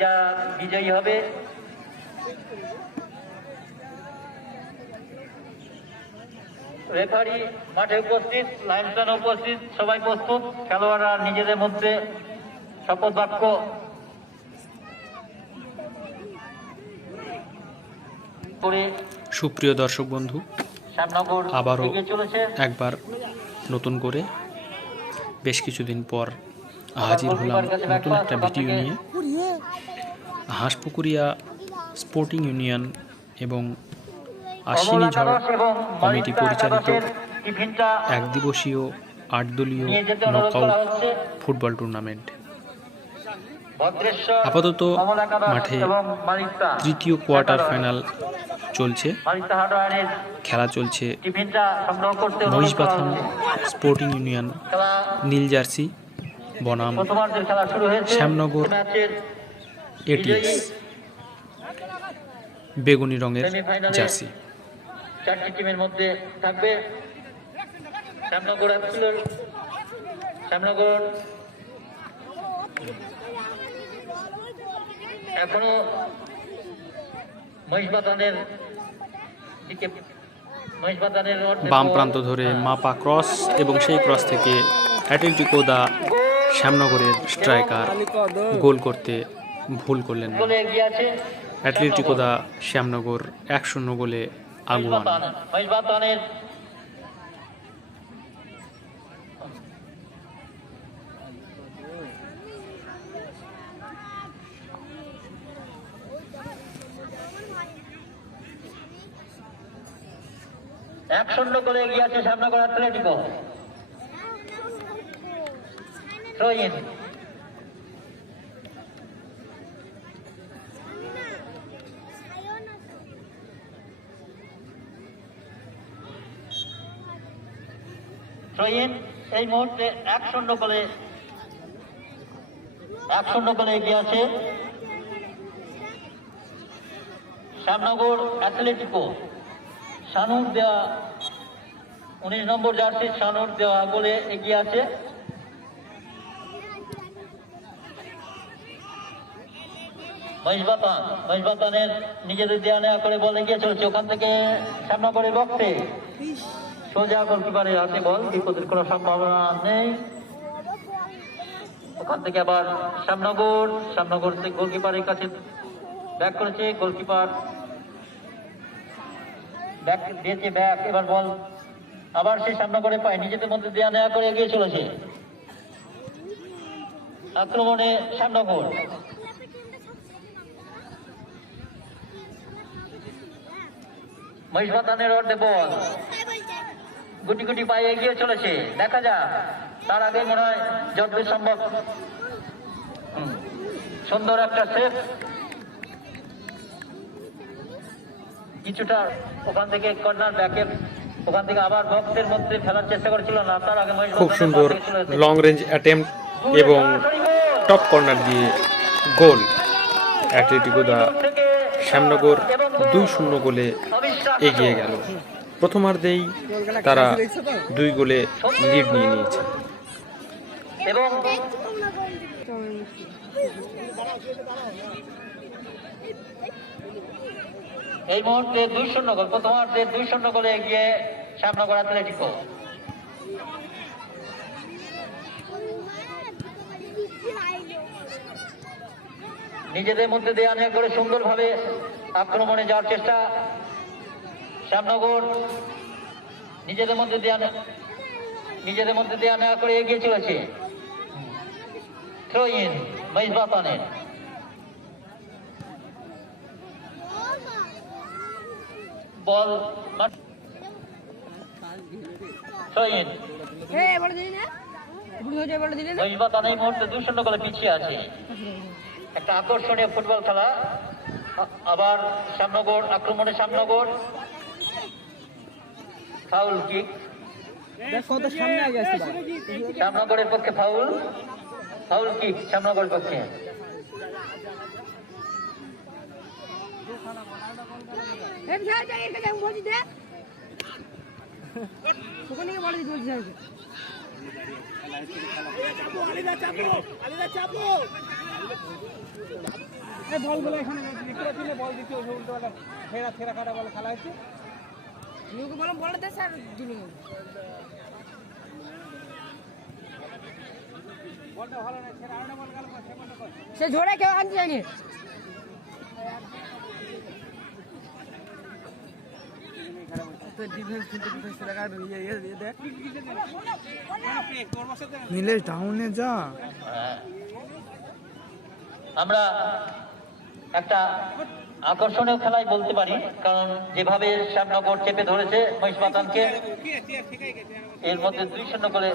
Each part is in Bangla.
যা বিজয়ী হবে। রেফারি মাঠে উপস্থিত লাইনম্যান উপস্থিত সবাই প্রস্তুত। খেলোয়াড়রা নিজেদের মধ্যে শপথ বাক্য। সুপ্রিয় দর্শক বন্ধু আবারও একবার নতুন করে বেশ কিছুদিন পর হাজির হলাম নতুন একটা ভিডিও নিয়ে। হাঁসপুকুরিয়া স্পোর্টিং ইউনিয়ন এবং আশ্বিনী ঝড় কমিটি পরিচালিত এক দিবসীয় আট দলীয় নকআউট ফুটবল টুর্নামেন্ট। আপাতত মাঠে তৃতীয় কোয়ার্টার ফাইনাল চলছে। খেলা চলছে। মহিষবাথান স্পোর্টিং ইউনিয়ন নীল জার্সি বনাম শ্যামনগর এটিএস বেগুনি রঙের জার্সি। চারটি টিমের মধ্যে থাকবে শ্যামনগর অ্যাপসুলের শ্যামনগর এখনও মহিষবাতানের দিকে বাম প্রান্ত ধরে মাপা ক্রস এবং সেই ক্রস থেকে অ্যাটলেটিকো দা শ্যামনগরের স্ট্রাইকার গোল করতে ভুল করলেন না। গোলে এগিয়ে আছে অ্যাটলেটিকো দা শ্যামনগর এক শূন্য গোলে আগুয়ান। এক শূন্য করে এগিয়ে আছে Shyamnagar Atletico throw in throw in এই মুহূর্তে এক শূন্য করে এক শূন্য এগিয়ে আছে। শ্যামনগর অ্যাথলেটিকো, শানুর দেওয়া উনিশ নম্বর জার্সি, শানুর দেওয়া বলে এগিয়ে আছে। মহিষবাতান মহিষবাতানের নিজেদের দেওয়া নেওয়া করে বলে এগিয়ে চলছে। ওখান থেকে শ্যামনগরের বক্তে সোজা গোলকিপারের হাতে বল বিপদের কোনো সম্ভাবনা নেই। ওখান থেকে আবার শ্যামনগর শ্যামনগর থেকে গোলকিপারের কাছে ব্যাক করেছে, গোলকিপার ব্যাক দিয়েছে, ব্যাক, এবার বল আবার সে শ্যামনগরে পায় নিজেদের মধ্যে দেয়া নেয়া করে এগিয়ে চলেছে। আক্রমণে শ্যামনগর। মহিষবাতানের অর্ধে বল। গুটি গুটি পায়ে এগিয়ে চলেছে। দেখা যাক। তার আগে মনে হয় যতদূর সম্ভব। সুন্দর একটা সেফ কিছুটা ওখান থেকে কর্নার ব্যাকে ওখান থেকে আবার বক্সের মধ্যে ফেলার চেষ্টা করেছিল না। তার আগে খুব সুন্দর। লং রেঞ্জ অ্যাটেম্প এবং টপ কর্নার দিয়ে গোল। অ্যাটলেটিকো দা শ্যামনগর দুই শূন্য গোলে এগিয়ে গেল। প্রথমার্ধেই তারা দুই গোলে লিড নিয়ে নিয়েছে। এবং এই মুহূর্তে দুই শূন্য গোল, প্রথমার্ধে দুই শূন্য গোলে এগিয়ে শ্যামনগর অ্যাথলেটিকো। নিজেদের মধ্যে দেয়া নেওয়া করে সুন্দরভাবে আক্রমণে যাওয়ার চেষ্টা শ্যামনগর। নিজেদের মধ্যে দেয়া নে- নিজেদের মধ্যে দেয়া নেওয়া করে এগিয়ে চলেছে। থ্রো ইন মহিষবাতানের বল থ্রো ইন এই মুহূর্তে দুই শূন্য করে পিছিয়ে আছে। একটা আকর্ষণীয় ফুটবল খেলা। আবার শ্যামনগর আক্রমণে শ্যামনগর। ফাউল আসছে শ্যামনগরের পক্ষে ফাউল? ফাউল কিক শ্যামনগরের পক্ষে? বলে বলগুলো এখানে বল দিচ্ছে ফেরা ফেরা কাটা বল খেলা হচ্ছে। না ছেড়ে আরেকটা বল গেল সে সে কেউ আনতে লাগা ইয়ে ইয়ে ইয়ে নীলেশ ডাউনে যা। হ্যাঁ। আমরা একটা আকর্ষণীয় খেলাই বলতে পারি কারণ যেভাবে শ্যামনগর চেপে ধরেছে মহিষ মহিষবাতানকে এর মধ্যে দুই শূন্য করে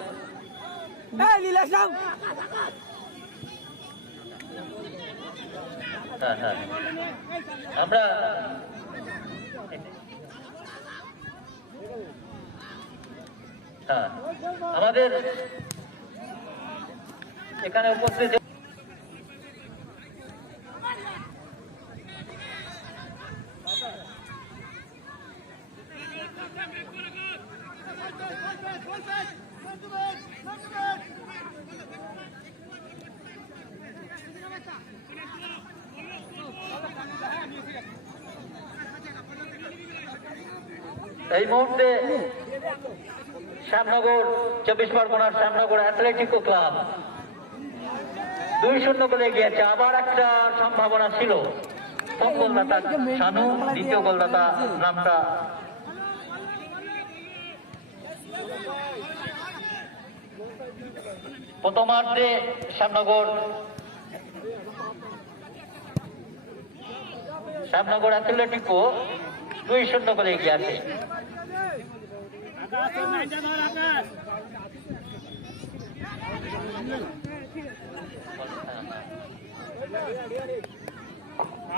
হ্যাঁ হ্যাঁ। আমরা হ্যাঁ। আমাদের এখানে উপস্থিত এই মুহূর্তে শ্যামনগর, চব্বিশ পরগনার শ্যামনগর অ্যাথলেটিকো ক্লাব। দুই শূন্য করে গিয়েছে, আবার একটা সম্ভাবনা ছিল। প্রথম গোলদাতা শানু, দ্বিতীয় গোলদাতা নামটা প্রথমার্ধে শ্যামনগর। শ্যামনগর অ্যাথলেটিকো দুই শূন্য করে এগিয়ে আছে।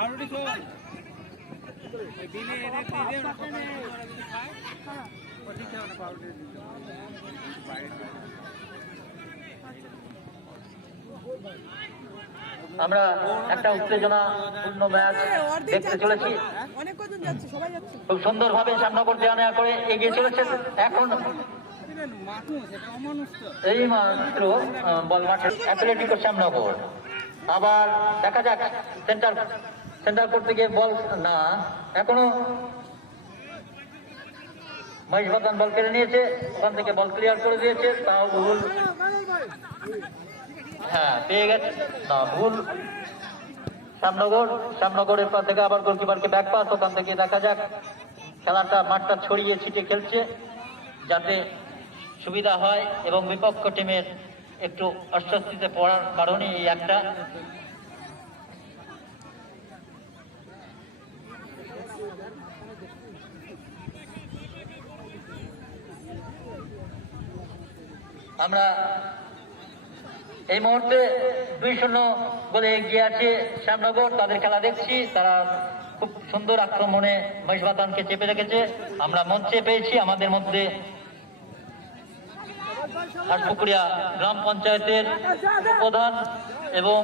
আরুটি চল দিনে এনে দিনে ওরা কথা বলে, ওরা যদি খায় ও ঠিক আছে ওরা পাউডার দিতে বাইরে আমরা একটা উত্তেজনা পূর্ণ ম্যাচ দেখতে চলেছি। খুব সুন্দরভাবে শ্যামনগর দেওয়া নেওয়া করে এগিয়ে চলেছে এখন এই মাত্র বল মাঠে অ্যাথলেটিকো শ্যামনগর আবার দেখা যাক সেন্টার সেন্টার করতে গিয়ে বল না এখনও মহেশ বাদান বল কেড়ে নিয়েছে। ওখান থেকে বল ক্লিয়ার করে দিয়েছে তাও ভুল। হ্যাঁ পেয়ে গেছে না ভুল শ্যামনগর, শ্যামনগরের পর থেকে আবার গোলকিপারকে ব্যাক পাস ওখান থেকে দেখা যাক। খেলাটা মাঠটা ছড়িয়ে ছিটে খেলছে, যাতে সুবিধা হয় এবং বিপক্ষ টিমের একটু অস্বস্তিতে পড়ার কারণে এই একটা। আমরা এই মুহূর্তে দুই শূন্য বলে এগিয়ে আছে শ্যামনগর। তাদের খেলা দেখছি। তারা খুব সুন্দর আক্রমণে মহিষবাতানকে চেপে রেখেছে। আমরা মঞ্চে পেয়েছি আমাদের মধ্যে হাটপুকুরিয়া গ্রাম পঞ্চায়েতের প্রধান এবং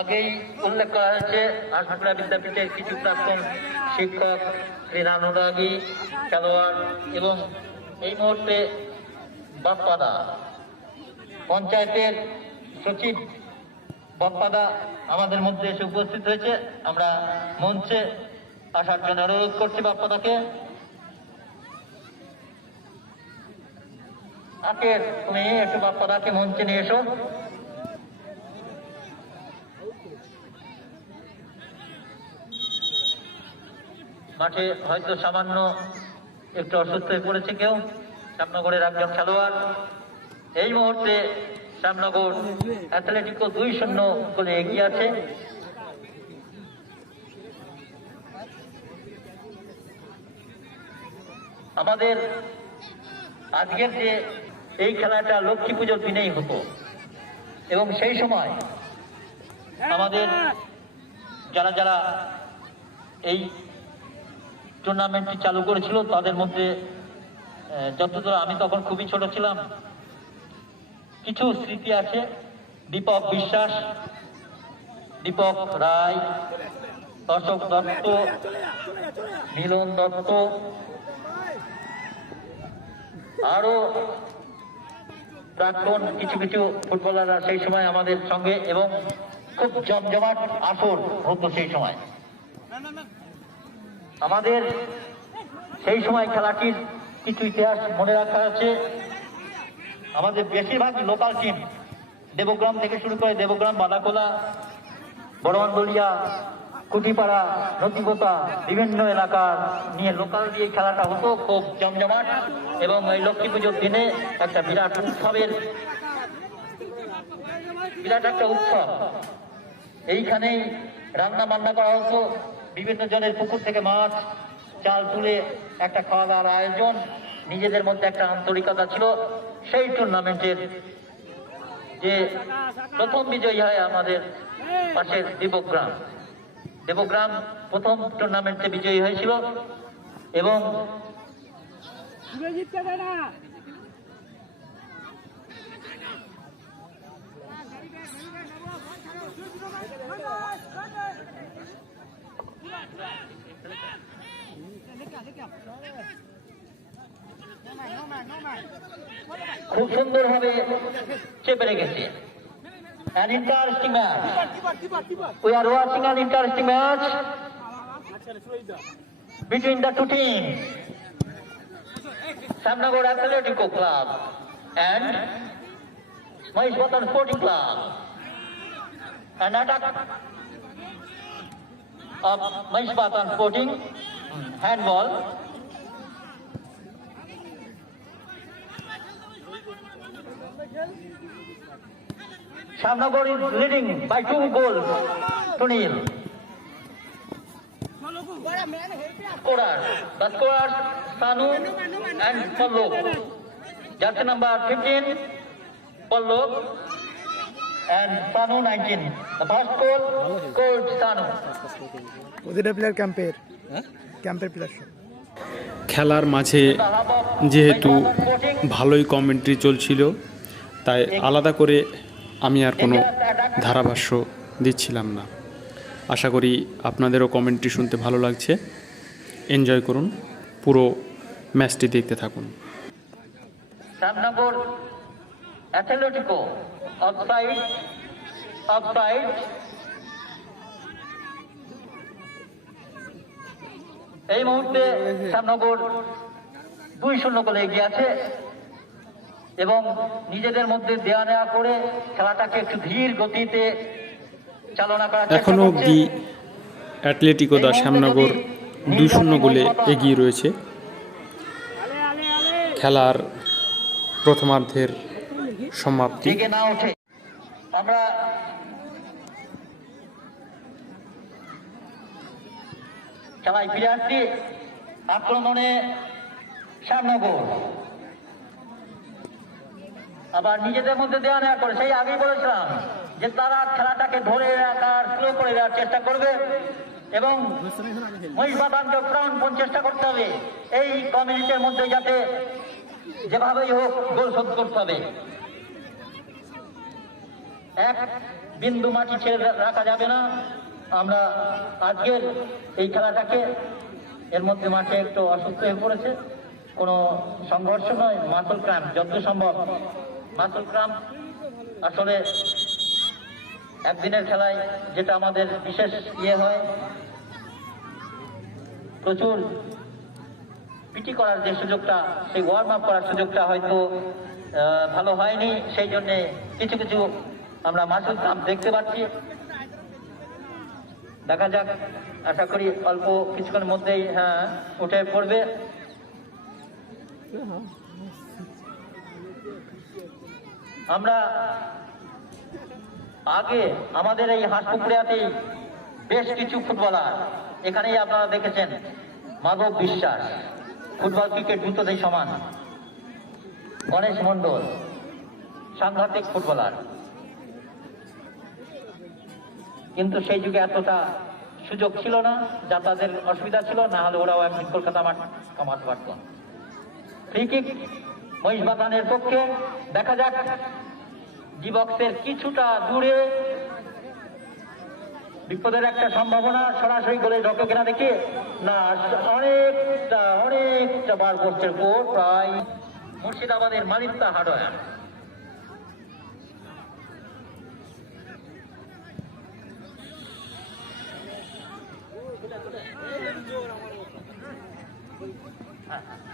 আগেই উল্লেখ করা হয়েছে, হাটপুকুরিয়া বিদ্যাপীঠের কিছু প্রাক্তন শিক্ষক ক্রীড়ানুরাগী খেলোয়াড় এবং এই মুহূর্তে বাপ্পাদা পঞ্চায়েতের সচিব বপ্পাদা আমাদের মধ্যে এসে উপস্থিত হয়েছে। আমরা মঞ্চে আসার জন্য অনুরোধ করছি বাপ্পাদাকে তুমি একটু বাপ্পাদাকে মঞ্চে নিয়ে এসো। মাঠে হয়তো সামান্য একটু অসুস্থ হয়ে পড়েছে কেউ। শ্যামনগরের একজন খেলোয়াড়। এই মুহূর্তে শ্যামনগর অ্যাথলেটিকো দুই শূন্য করে এগিয়ে আছে। আমাদের আজকের যে এই খেলাটা লক্ষ্মী পুজোর দিনেই হতো এবং সেই সময় আমাদের যারা যারা এই টুর্নামেন্টটি চালু করেছিল, তাদের মধ্যে যতদূর আমি তখন খুবই ছোট ছিলাম কিছু স্মৃতি আছে? দীপক বিশ্বাস, দীপক রায় অশোক দত্ত, মিলন দত্ত, আরও প্রাক্তন কিছু কিছু ফুটবলাররা সেই সময় আমাদের সঙ্গে এবং খুব জমজমাট আসর হতো সেই সময়। আমাদের সেই সময় খেলাটির কিছু ইতিহাস মনে রাখা আছে। আমাদের বেশিরভাগ লোকাল টিম। দেবগ্রাম থেকে শুরু করে দেবগ্রাম বাদাকোলা বড়মন্ডলিয়া কুটিপাড়া, নদীপোতা, বিভিন্ন এলাকার নিয়ে লোকাল দিয়ে খেলাটা হতো খুব জমজমাট। এবং এই লক্ষ্মী পুজোর দিনে একটা বিরাট উৎসবের বিরাট একটা উৎসব। এইখানেই রান্না বান্না করা হতো। বিভিন্ন জনের পুকুর থেকে মাছ, চাল তুলে একটা খাওয়া দাওয়ার আয়োজন। নিজেদের মধ্যে একটা আন্তরিকতা ছিল, সেই টুর্নামেন্টের যে প্রথম বিজয়ী হয় আমাদের পাশের দেবগ্রাম। দেবগ্রাম প্রথম টুর্নামেন্টে বিজয়ী হয়েছিল এবং দেয় না খুব সুন্দরভাবে চেপে রেখেছে An interesting match. We are watching an interesting match between the two teams. Samnagar Athletico Club and Maheshwatan Sporting Club. An attack of Maheshwatan Sporting handball. Shamnagar is leading by two goals to nil. Scorers. The scorers Sanu and Pallok. Jersey number 15, Pallok and Sanu 19. The first goal scored Sanu. প্রতিটা প্লেয়ার ক্যাম্পের ক্যাম্পের প্লেয়ার সব খেলার মাঝে যেহেতু ভালোই কমেন্ট্রি চলছিল তাই আলাদা করে আমি আর কোনো ধারাভাষ্য দিচ্ছিলাম না। আশা করি আপনাদেরও কমেন্টটি শুনতে ভালো লাগছে। এনজয় করুন পুরো ম্যাচটি দেখতে থাকুন. এই মুহূর্তে শ্যামনগর দুই শূন্য গোলে এগিয়ে আছে। এবং নিজেদের মধ্যে দেয়া নেওয়া করে খেলাটাকে একটু ধীর গতিতে চালনা করা করছে। অবধি অ্যাটলেটিকো দা শ্যামনগর দুই শূন্য গোলে এগিয়ে রয়েছে। খেলার প্রথমার্ধের সমাপ্তি। না ওঠে আমরা খেলায় ফিরে আসছি আক্রমণে শ্যামনগর আবার নিজেদের মধ্যে দেওয়া নেওয়া করে, সেই আগেই বলেছিলাম যে তারা খেলাটাকে ধরে রাখার স্লো করে দেওয়ার চেষ্টা করবে এবং মহিষবাদানকে প্রাণপণ চেষ্টা করতে হবে। এই কমিউনিটির মধ্যে যাতে যেভাবেই হোক গোল শোধ করতে হবে। এক বিন্দু মাটি ছেড়ে রাখা যাবে না। আমরা আজকের এই খেলাটাকে এর মধ্যে মাঠে একটু অসুস্থ হয়ে পড়েছে। কোনো সংঘর্ষ নয়, মাসল ক্রাম যত সম্ভব। মাসল ক্রাম আসলে একদিনের খেলায় যেটা আমাদের বিশেষ ইয়ে হয়, প্রচুর পিটি করার যে সুযোগটা, সেই ওয়ার্ম আপ করার সুযোগটা হয়তো ভালো হয়নি, সেই জন্যে কিছু কিছু আমরা মাসুল গ্রাম দেখতে পাচ্ছি। দেখা যাক, আশা করি অল্প কিছুক্ষণের মধ্যেই হ্যাঁ উঠে পড়বে। আমরা আগে আমাদের এই হাসপুকুরিয়াতেই বেশ কিছু ফুটবলার, এখানেই আপনারা দেখেছেন মাধব বিশ্বাস, ফুটবল ক্রিকেট দুটোতেই সমান, গণেশ মণ্ডল, সাংঘাতিক ফুটবলার। কিন্তু সেই যুগে এতটা সুযোগ ছিল না যা তাদের অসুবিধা ছিল, না হলে ওরাও একদিন কলকাতা মাঠ কামাতে পারত। ফ্রি কিক মহিষবাতানের পক্ষে। দেখা যাক ডিবক্সের কিছুটা দূরে বিপদের একটা সম্ভাবনা সরাসরি করে ঢকে কেনা দেখে। না, অনেকটা অনেকটা বার করছে পর প্রায় মুর্শিদাবাদের মালিপ্তা হাডয়া হ্যাঁ।, হ্যাঁ।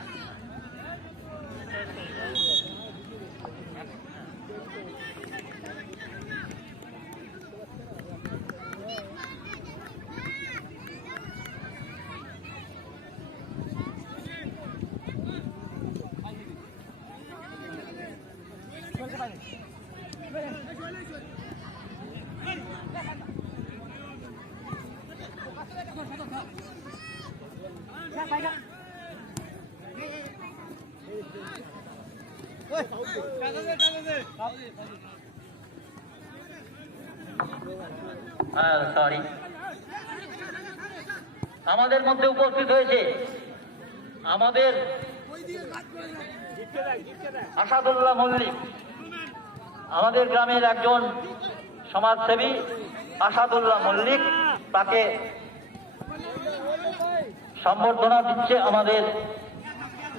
সরি আমাদের মধ্যে উপস্থিত হয়েছে আমাদের আসাদুল্লাহ মল্লিক। আমাদের গ্রামের একজন সমাজসেবী আসাদুল্লাহ মল্লিক, তাকে সম্বর্ধনা দিচ্ছে আমাদের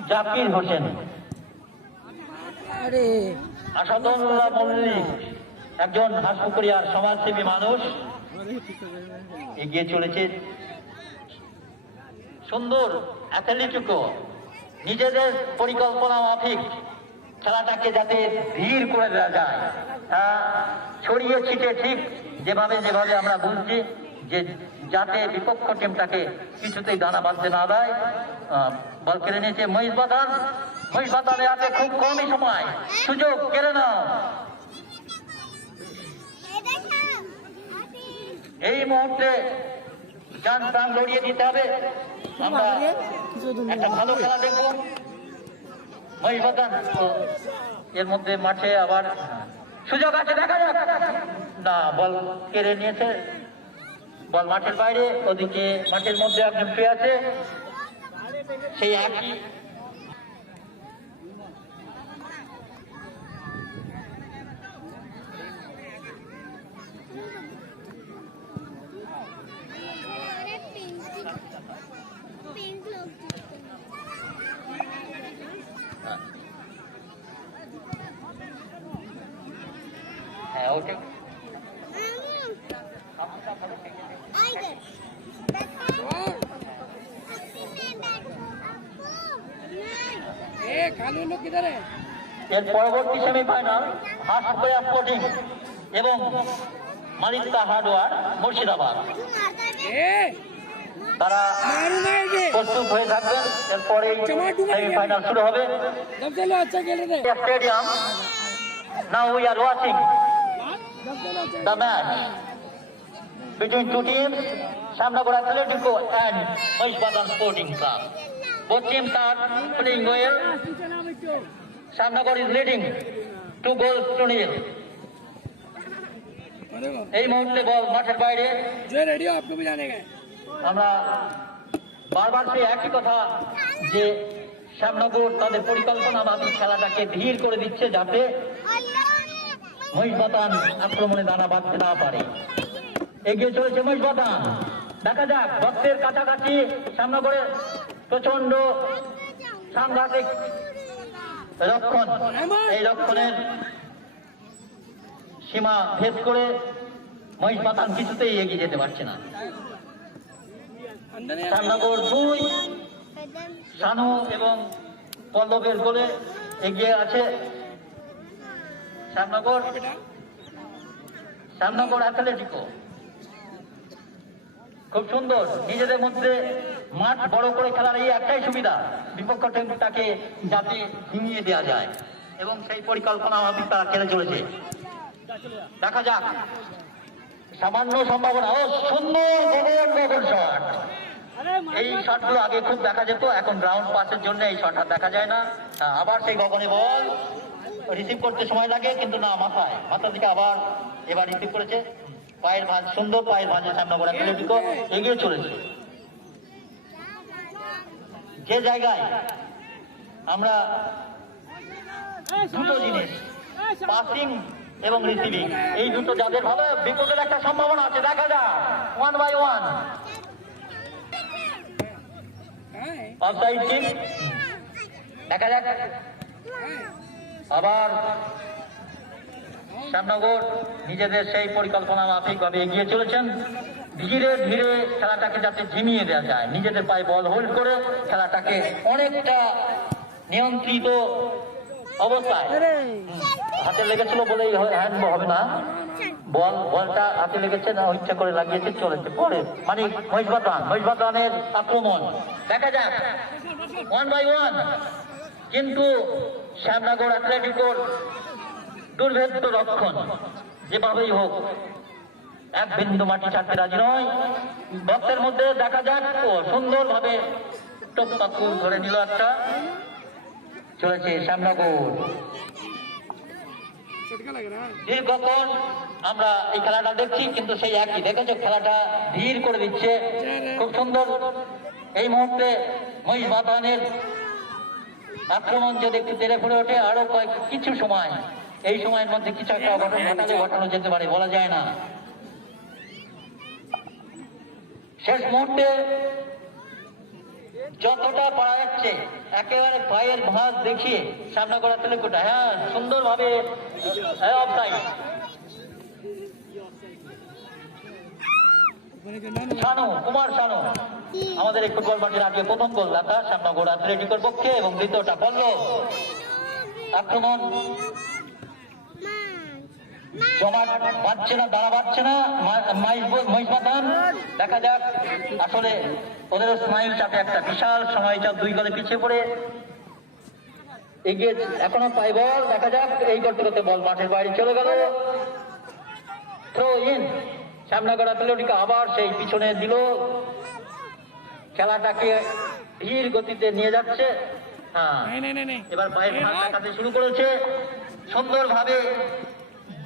জাকির হোসেন। আসাদুল্লাহ মল্লিক একজন হাসপুকুরিয়ার সমাজসেবী মানুষ। এগিয়ে চলেছে। সুন্দর অ্যাথলেটিকও। নিজেদের পরিকল্পনা মাফিক। খেলাটাকে যাতে ধীর করে দেওয়া যায়। তা ছড়িয়ে ছিটে ঠিক যেভাবে যেভাবে আমরা বুঝছি যে যাতে বিপক্ষ টিমটাকে কিছুতেই দানা বাঁধতে না দেয়। বল কেড়ে নিয়েছে মহিষ বাতান মহিষ বাতানের হাতে খুব কমই সময়। সুযোগ কেড়ে নাও। এই মুহূর্তে যান প্রাণ লড়িয়ে দিতে হবে। আমরা একটা ভালো খেলা দেখব। মহিষবাদান এর মধ্যে মাঠে আবার সুযোগ আছে, দেখা যাক। না, বল কেড়ে নিয়েছে। বল মাঠের বাইরে ওদিকে মাঠের মধ্যে আপনি ফ্রি আছে? সেই একই হ্যাঁ এর পরবর্তী সেমিফাইনাল হাসপায়া স্পোর্টিং এবং মানিকা হার্ডওয়ার মুর্শিদাবাদ তারা প্রস্তুত হয়ে থাকবেন এরপরে সেমিফাইনাল শুরু হবে stadium now we are watching the match between to team Shamnagar Atletico and Maish sporting Sporting Club. Both teams are playing. Shyamnagar is leading to goal two নীল এই মুহূর্তে বল মাঠের বাইরে। আমরা বারবার সেই একই কথা যে শ্যামনগর তাদের পরিকল্পনা ভাবে খেলাটাকে ভিড় করে দিচ্ছে যাতে মহিষবাতান আক্রমণে দানা বাঁধতে না পারে। এগিয়ে চলেছে মহিষবাতান দেখা যাক বক্সের কাছাকাছি শ্যামনগরের প্রচণ্ড সাংঘাতিক রক্ষণ। এই রক্ষণের সীমা ভেদ করে মহিষ পাতান কিছুতেই এগিয়ে যেতে পারছে না। রান্নাঘর দুই শানু এবং পল্লবের গোলে এগিয়ে আছে শ্যামনগর। শ্যামনগর অ্যাথলেটিকো। খুব সুন্দর। নিজেদের মধ্যে মাঠ বড় করে খেলার এই একটাই সুবিধা বিপক্ষ টিমটাকে যাতে ঝিমিয়ে দেওয়া যায়। এবং সেই পরিকল্পনা ভাবে তারা খেলে চলেছে। দেখা যাক। সামান্য সম্ভাবনা। ও সুন্দর শট এই শটগুলো আগে খুব দেখা যেত এখন গ্রাউন্ড পাসের জন্য এই শট দেখা যায় না। হ্যাঁ, আবার সেই গগনে বল। রিসিভ করতে সময় লাগে কিন্তু না মাথায়। মাথা থেকে আবার এবার রিসিভ করেছে। পায়ের ভাঁজ, সুন্দর পায়ের ভাঁজে সামনে করে অ্যাথলেটিকো এগিয়ে চলেছে। যে জায়গায় আমরা দুটো জিনিস পাসিং এবং রিসিভিং এই দুটো যাদের ভালো বিপদের একটা সম্ভাবনা আছে, দেখা যাক one by one offside team দেখা যাক। আবার শ্যামনগর, নিজেদের সেই পরিকল্পনা মাফিক ভাবে এগিয়ে চলেছেন। ধীরে ধীরে খেলাটাকে যাতে ঝিমিয়ে দেওয়া যায়, নিজেদের পায়ে বল হোল্ড করে খেলাটাকে অনেকটা নিয়ন্ত্রিত অবস্থায় হাতে লেগেছিল বলেই হ্যান্ড হবে না। বল, বলটা হাতে লেগেছে, না ইচ্ছা করে লাগিয়েছে, চলেছে। পরে মানে মহিষবাদান মহিষবাদানের আক্রমণ। দেখা যাক ওয়ান বাই ওয়ান কিন্তু শ্যামনগর অ্যাথলেটিকোর দুর্ভেদ্য রক্ষণ যেভাবেই হোক, এক বিন্দু মাটি ছাড়তে রাজি নয়। ভক্তের মধ্যে দেখা যাক, ও সুন্দর ভাবে ধরে নিল একটা। চলেছে শ্যামনগর। দীর্ঘক্ষণ আমরা এই খেলাটা দেখছি, কিন্তু সেই একই, দেখেছ খেলাটা ধীর করে দিচ্ছে। খুব সুন্দর। এই মুহূর্তে মহিষ বাতানের আক্রমণ যদি একটু তেলে ফুড়ে ওঠে, আরও কয়েক কিছু সময় এই সময়ের মধ্যে কিছু একটা অঘটন ঘটানো যেতে পারে, বলা যায় না। শেষ মুহূর্তে যতটা পারা যাচ্ছে, একেবারে পায়ের ভাঁজ দেখিয়ে সামনা করা তেলেকুটা হ্যাঁ সুন্দরভাবে হ্যাঁ শানু, কুমার শানু, আমাদের একটু ফুটবল মাঠের আজকে প্রথম গোলদাতা। শ্যামনগর অ্যাথলেটিকের পক্ষে এবং দ্বিতীয়টা পল্লব আক্রমণ এখনও পাই বল দেখা যাক এই করতে করতে বল মাঠের বাইরে চলে গেল। করা আবার সেই পিছনে দিল। খেলাটাকে ধীর গতিতে নিয়ে যাচ্ছে। হ্যাঁ এবার বাইরে হাত। শুরু করেছে। সুন্দর ভাবে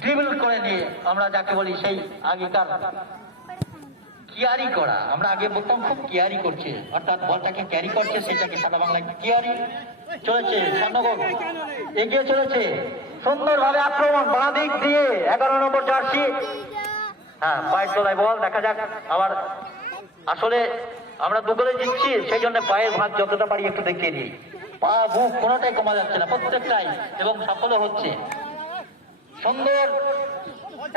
ড্রিবল করে নিয়ে আমরা যাকে বলি সেই আগেকার করা। আমরা আগে বলতাম, খুব করছে। অর্থাৎ বলটাকে ক্যারি করছে, সেটাকে সাদা বাংলায় চলেছে এগিয়ে চলেছে। সুন্দরভাবে আক্রমণ, বাঁ দিক দিয়ে। এগারো নম্বর জার্সি। হ্যাঁ পায়ের তোলায় বল, দেখা যাক। আবার আসলে আমরা দুগলে জিতছি, সেই জন্য পায়ের ভাগ যতটা পারি একটু দেখিয়ে দিই। পা বুক কোনোটাই কমা যাচ্ছে না, প্রত্যেকটাই এবং সফলও হচ্ছে। সুন্দর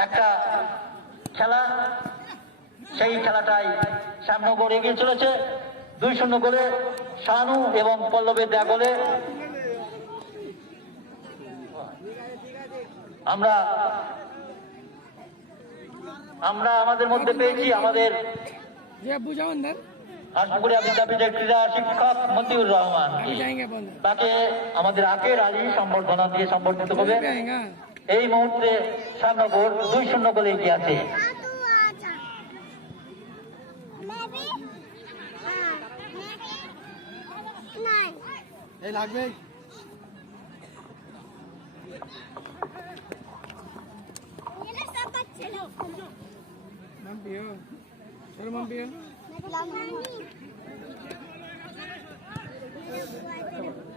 একটা খেলা। সেই খেলাটাই শ্যামনগর এগিয়ে চলেছে। দুই শূন্য গোলে শানু এবং পল্লবের দেয়া গোলে। আমরা আমরা আমাদের মধ্যে পেয়েছি আমাদের শিক্ষক মতিউর রহমান। তাকে আমাদের আকের আলী সম্বর্ধনা দিয়ে সম্বর্ধিত হবে। এই মুহূর্তে সান্নগর দুই শূন্য বলে এগিয়ে আছে। লাগবে। Thank you.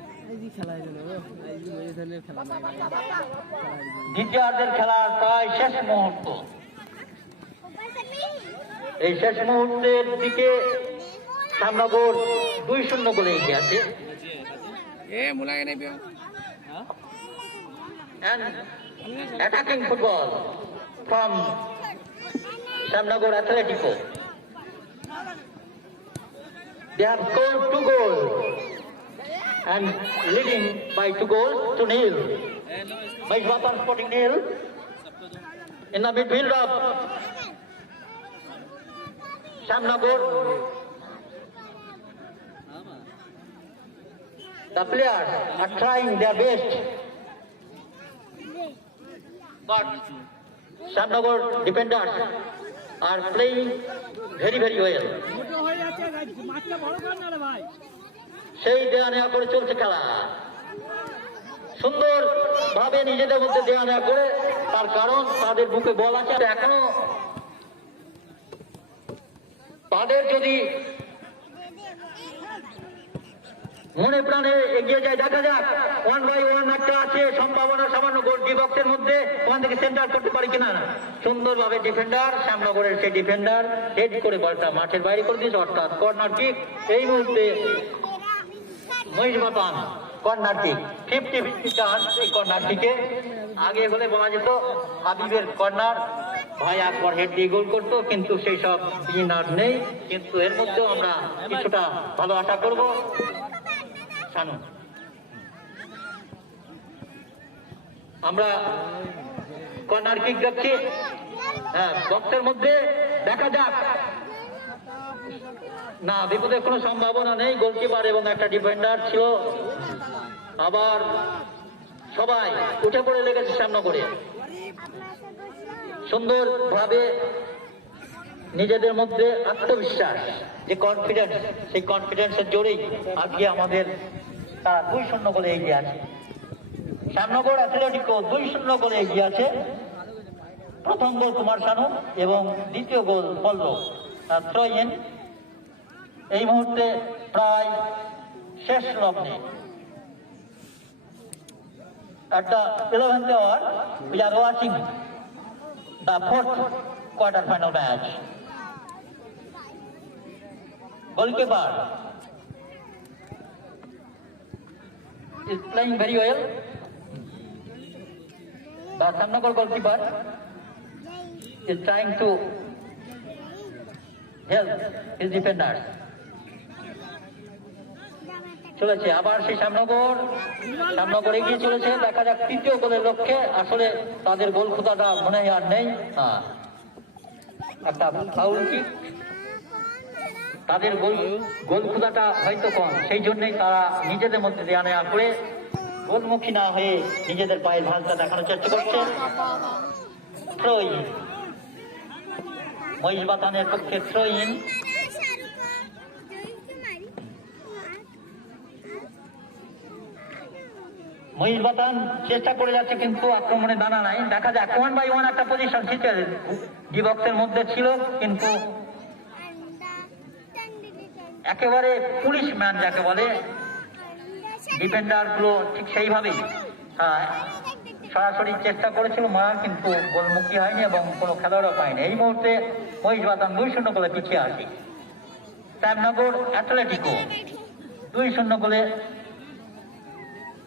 দ্বিতীয়ার্ধের খেলার প্রায় শেষ মুহূর্ত। এই শেষ মুহূর্তের দিকে সামনগর দুই শূন্য করে এগিয়ে আছে। Attacking football from Shyamnagar Atletico They have. And leading by two goals to nil. Maishwatan Sporting nil in the midfield of Shamnagar. The players are trying their best but Shamnagar defenders are playing very very well. সেই দেওয়া নেওয়া করে চলছে খেলা। সুন্দর ভাবে নিজেদের মধ্যে দেওয়া নেওয়া করে, তার কারণ তাদের বুকে বল আছে। এখনও তাদের যদি মনে প্রাণে এগিয়ে যায়, দেখা যাক। ওয়ান বাই ওয়ান একটা আছে, সম্ভাবনা সামান্য গোল বক্সের মধ্যে। ওখান থেকে সেন্টার করতে পারে কিনা? সুন্দরভাবে ডিফেন্ডার শ্যামনগরের সেই ডিফেন্ডার হেড করে বলটা মাঠের বাইরে করে দিয়েছে, অর্থাৎ কর্নার কিক এই মুহূর্তে Mahishbathan corner kick fifty fifty chance এই কর্নার আগে হলে বলা যেত হাবিবের কর্নার ভাই আকবর হেড দিয়ে গোল করতো, কিন্তু সেই সব দিন আর নেই। কিন্তু এর মধ্যেও আমরা কিছুটা ভালো আশা করব। শানু। আমরা কর্নার কিক যাচ্ছি হ্যাঁ বক্সের মধ্যে দেখা যাক। না, বিপদের কোনো সম্ভাবনা নেই, গোলকিপার এবং একটা ডিফেন্ডার ছিল। আবার সবাই উঠে পড়ে লেগেছে সামনে করে সুন্দরভাবে নিজেদের মধ্যে আত্মবিশ্বাস, যে কনফিডেন্স সেই কনফিডেন্সের জোরেই আজকে আমাদের তারা দুই শূন্য করে এগিয়ে আছে। শ্যামনগর অ্যাথলেটিকো দুই শূন্য করে এগিয়ে আছে। প্রথম গোল কুমার শানু এবং দ্বিতীয় গোল পল্লব। ত্রয়িন এই মুহূর্তে প্রায় শেষ লগ্নে at the 11th hour, we are watching the fourth quarter final match. Goalkeeper is playing very well. The Samnagar goalkeeper is trying to help his defenders. চলেছে। আবার সেই শ্যামনগর। শ্যামনগর এগিয়ে চলেছে। দেখা যাক তৃতীয় গোলের লক্ষ্যে। আসলে তাদের গোল খুদাটা মনে হয় আর নেই। হ্যাঁ। একটা ফাউল তাদের গোল গোল খুদাটা হয়তো কম। সেই জন্যই তারা নিজেদের মধ্যে দেয়া নেওয়া করে গোলমুখী না হয়ে নিজেদের পায়ের ভালটা দেখানোর চেষ্টা করছে। মহিষ বাতানের পক্ষে থ্রোইন মহিষ বাতান চেষ্টা করে যাচ্ছে কিন্তু আক্রমণে দানা নাই। দেখা যাক ওয়ান বাই ওয়ান একটা পজিশন সিচুয়েল ডি বক্সের মধ্যে ছিল, কিন্তু একেবারে পুলিশ ম্যান যাকে বলে ডিফেন্ডারগুলো ঠিক সেইভাবেই সরাসরি চেষ্টা করেছিল মা, কিন্তু গোলমুখী হয়নি এবং কোনো খেলোয়াড়ও পায়নি। এই মুহূর্তে মহিষ বাতান দুই শূন্য করে পিছিয়ে আসি। শ্যামনগর অ্যাথলেটিকো দুই শূন্য করে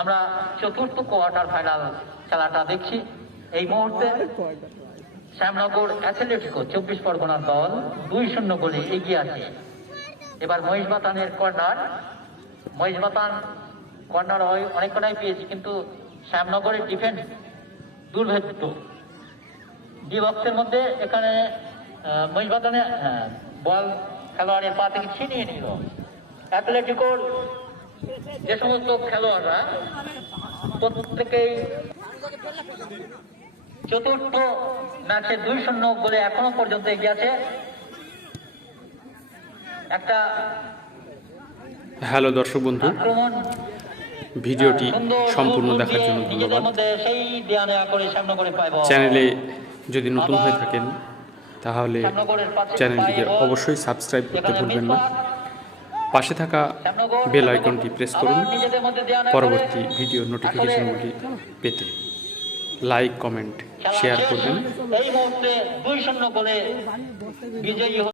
আমরা চতুর্থ কোয়ার্টার ফাইনাল খেলাটা দেখছি। এই মুহূর্তে শ্যামনগর অ্যাথলেটিকো চব্বিশ পরগনার দল দুই শূন্য গোলে এগিয়ে আছে। এবার মহিষ বাতানের কর্নার। মহিষ বাতান কর্নার হয় অনেক কটাই পেয়েছি কিন্তু শ্যামনগরের ডিফেন্স দুর্ভেদ্য। ডি বক্সের মধ্যে এখানে মহিষ বাতানে হ্যাঁ, বল খেলোয়াড়ের পা থেকে ছিনিয়ে নিল। অ্যাথলেটিকোর যে সমস্ত খেলোয়াড়রা প্রত্যেকেই চতুর্থ ম্যাচে দুই শূন্য গোলে এখনও পর্যন্ত এগিয়ে আছে। একটা হ্যালো দর্শক বন্ধু ভিডিওটি সম্পূর্ণ দেখার জন্য ধন্যবাদ। মধ্যে সেই দেয়া নেওয়া করে সামনে করে পাইব চ্যানেলে যদি নতুন হয়ে থাকেন তাহলে চ্যানেলটিকে অবশ্যই সাবস্ক্রাইব করতে ভুলবেন না। পাশে থাকা বেল আইকনটি প্রেস করুন। পরবর্তী ভিডিও নোটিফিকেশনগুলি পেতে লাইক কমেন্ট শেয়ার করবেন। এই মুহূর্তে দুই শূন্য করে বিজয়ী